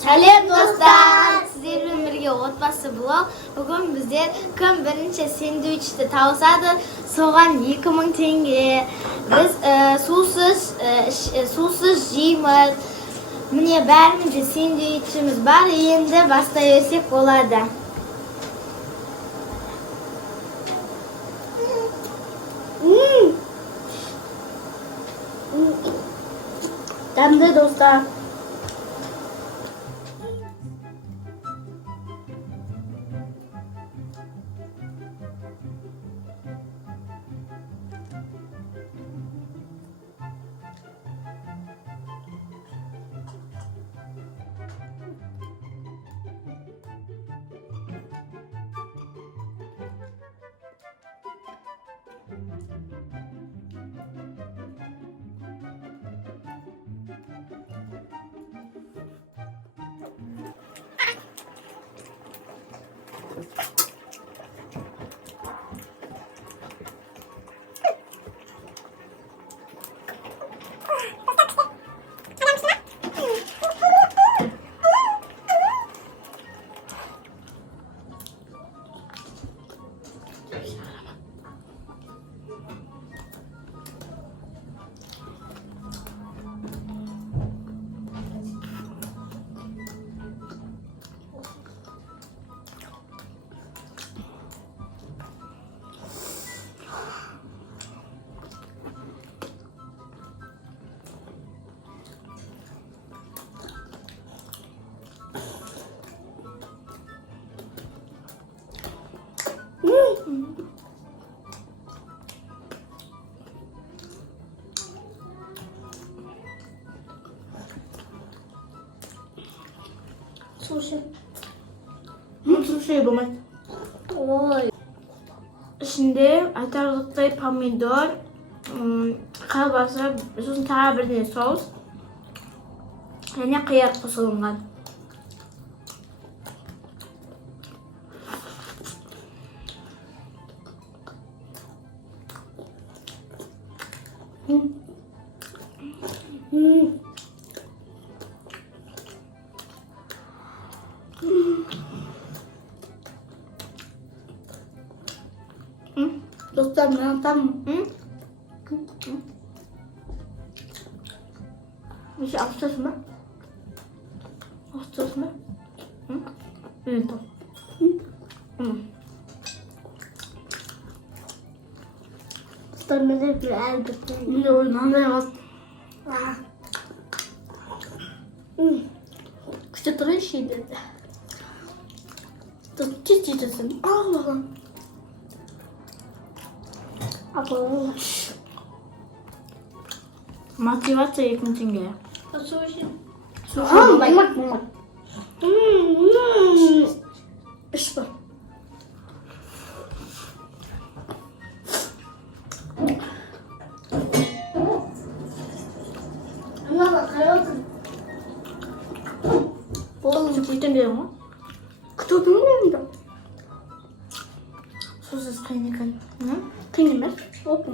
Сәлем достар! Сіздермен бірге отбасы блог. Бүгін біздер кім бірінші сэндвичті тауысады, соған 2000 теңге. Біз сусыз жейміз. Міне бәрімізде сэндвичіміз бар. Енді бастай берсек болады. Дәмді достар. Sushi. Sushi bu Oy. Şimdi айтарлықтай помидor, колбаса, сосын тағы бірдеңе соус және қияр қосылған. Dostlar ben tam bir şey açacağız mı? Açacağız mı? Evet. Dostlar ben de bir elbette. Bir de oradan da yavaş. Küçük duran şey dedi. Çiz çizilsin. Allah'ım. Мотивация 2000 теңге. Sushi. İş var. Oğlum çektin diyor mu? Кто bilmiyorum da. Susuz kaynakan. Kıymet. Опа.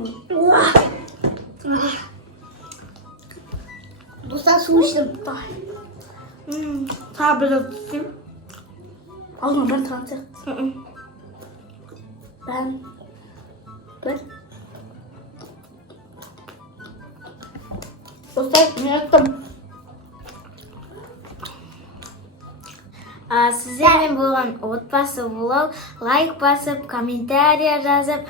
Dostlar su içtim. Daha biraz tutayım. Alma ben tanıtım. Ben. Dostlar ne yaptım? Sizlerмен болған отбасы блог, лайк басып, комментария жазып,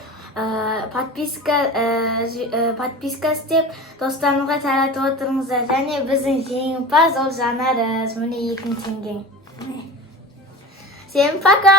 подписка істеп, достарыңызға таратып отырыңыздар. Және біздің жеңімпаз ол Жанарыз. Міне 2000 теңге. Всем пока!